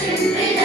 Russian